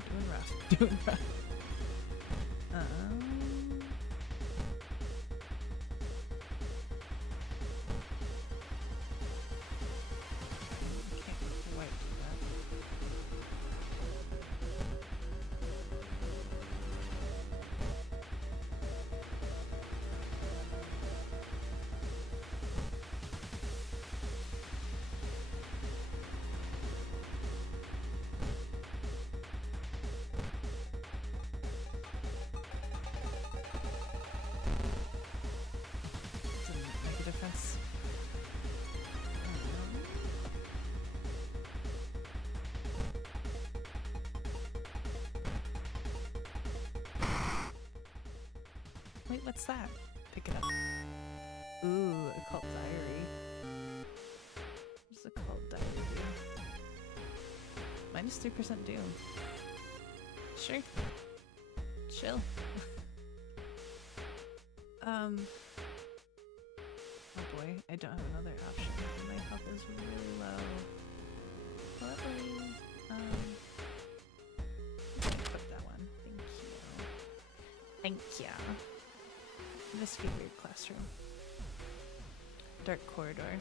Doing rough. Doing rough. Wait, what's that? Pick it up. Ooh, occult diary. What's occult diary do? Minus 3% doom. Sure. Chill. Oh boy, I don't have another option. My health is really low. Lovely. Put that one. Thank you. Thank you. Disfigured classroom. Dark corridor.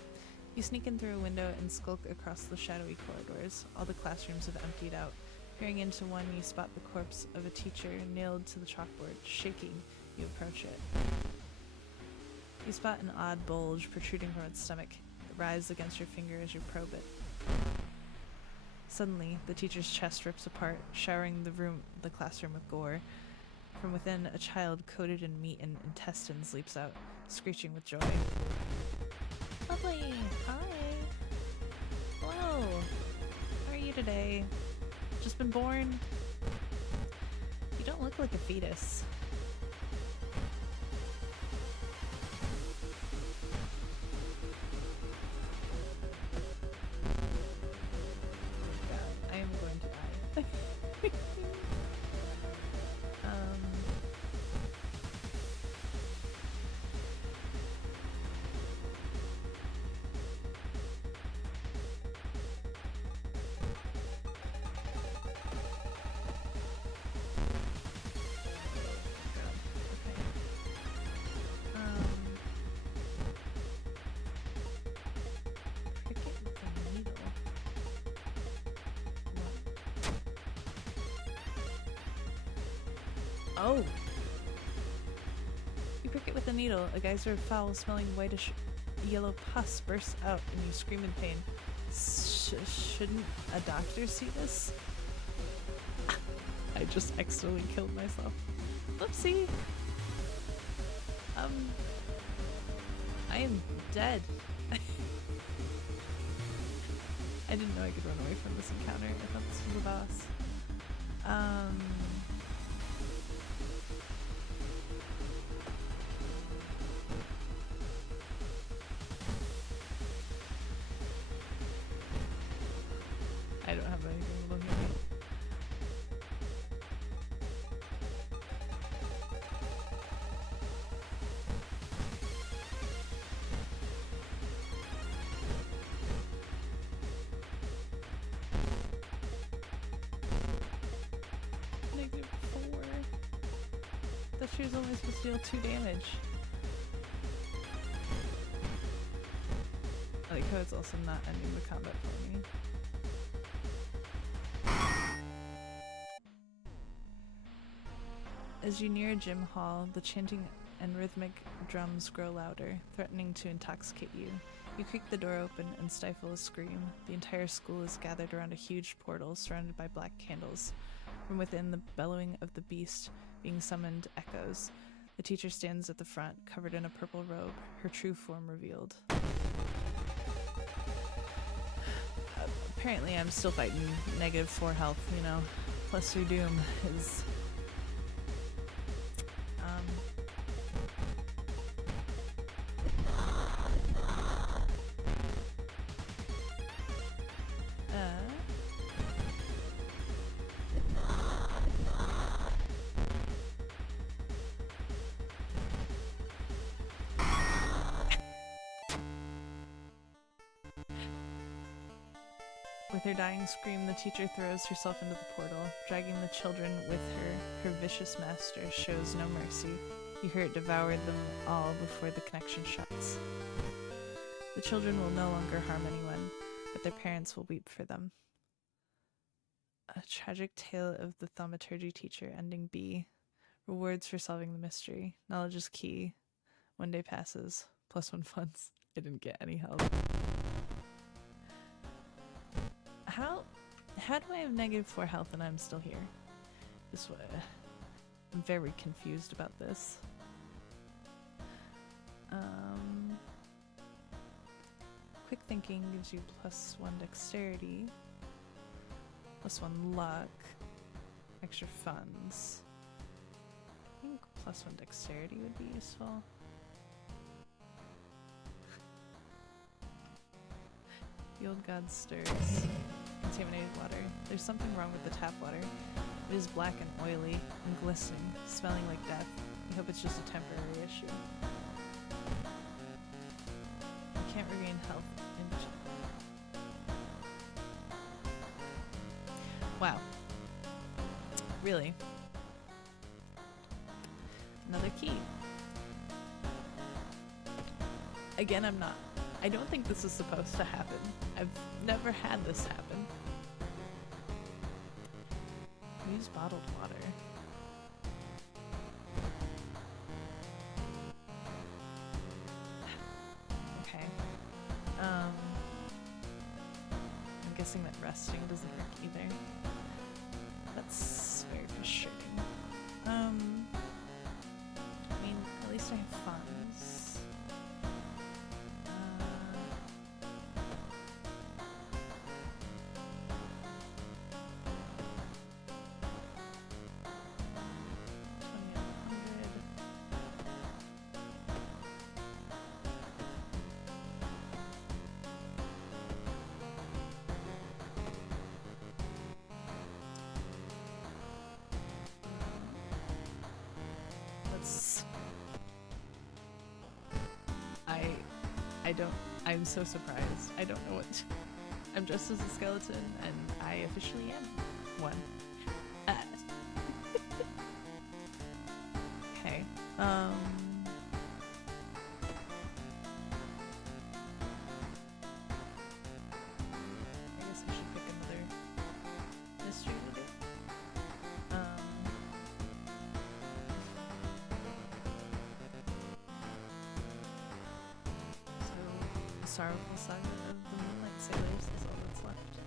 You sneak in through a window and skulk across the shadowy corridors. All the classrooms have emptied out. Peering into one, you spot the corpse of a teacher nailed to the chalkboard. Shaking, you approach it. You spot an odd bulge protruding from its stomach. It writhes against your finger as you probe it. Suddenly, the teacher's chest rips apart, showering the classroom with gore. From within, a child coated in meat and intestines leaps out, screeching with joy. Lovely! Hi! Hello! How are you today? Just been born? You don't look like a fetus. God, I am going to die. Oh! You prick it with a needle. A geyser of foul-smelling whitish yellow pus bursts out, and you scream in pain. Shouldn't a doctor see this? I just accidentally killed myself. Whoopsie! I am dead. I didn't know I could run away from this encounter. I thought this was the boss. I don't have anything to look at. -4. That she was only supposed to deal 2 damage. it's also not ending the combat for me. As you near a gym hall, the chanting and rhythmic drums grow louder, threatening to intoxicate you. You creak the door open and stifle a scream. The entire school is gathered around a huge portal surrounded by black candles. From within, the bellowing of the beast being summoned echoes. The teacher stands at the front, covered in a purple robe, her true form revealed. Apparently I'm still fighting -4 health, you know. Plus your doom is... With her dying scream, the teacher throws herself into the portal, dragging the children with her. Her vicious master shows no mercy. You hear it devour them all before the connection shuts. The children will no longer harm anyone, but their parents will weep for them. A tragic tale of the thaumaturgy teacher, ending B. Rewards for solving the mystery. Knowledge is key. One day passes. +1 funds. I didn't get any help. How do I have -4 health and I'm still here? I'm very confused about this. Quick thinking gives you +1 dexterity, +1 luck, extra funds. I think +1 dexterity would be useful. The old god stirs. Contaminated water. There's something wrong with the tap water. It is black and oily and glistening, smelling like death. I hope it's just a temporary issue. I can't regain health. Wow. Really? Another key. Again, I don't think this is supposed to happen. I've never had this happen. Use bottled water. Okay. I'm guessing that resting doesn't work either. That's very frustrating. I mean, at least I have funds. I'm so surprised. I don't know what. I'm dressed as a skeleton, and I officially am one. Okay. I guess I should pick another mystery to do. Sorrowful Saga of the Moonlight Sailors is all that's left.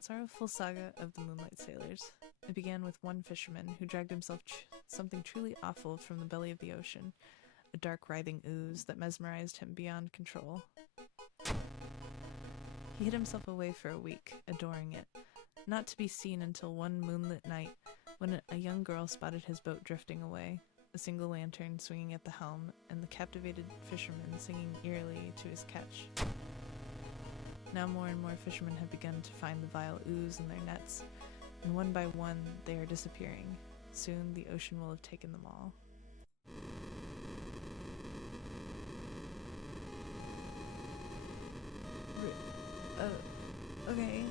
Sorrowful Saga of the Moonlight Sailors. It began with one fisherman who dragged himself something truly awful from the belly of the ocean, a dark writhing ooze that mesmerized him beyond control. He hid himself away for a week, adoring it, not to be seen until one moonlit night when a young girl spotted his boat drifting away. A single lantern swinging at the helm, and the captivated fisherman singing eerily to his catch. Now more and more fishermen have begun to find the vile ooze in their nets, and one by one they are disappearing. Soon the ocean will have taken them all. Okay.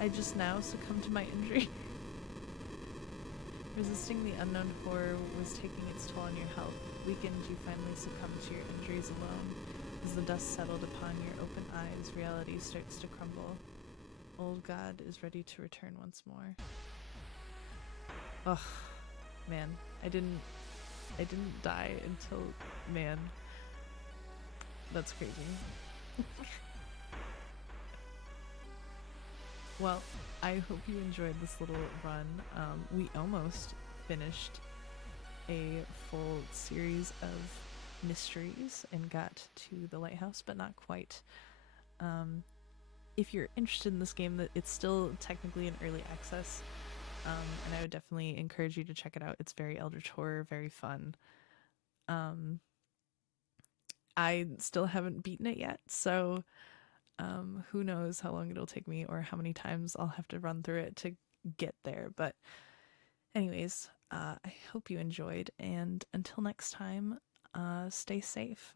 I just now succumbed to my injury. Resisting the unknown horror was taking its toll on your health. Weakened, you finally succumbed to your injuries alone. As the dust settled upon your open eyes, reality starts to crumble. Old God is ready to return once more. Ugh, man, I didn't die until, man, that's crazy. Well, I hope you enjoyed this little run. We almost finished a full series of mysteries and got to the lighthouse, but not quite. If you're interested in this game, it's still technically in early access, and I would definitely encourage you to check it out. It's very eldritch horror, very fun. I still haven't beaten it yet, so who knows how long it'll take me or how many times I'll have to run through it to get there. But anyways, I hope you enjoyed, and until next time, stay safe.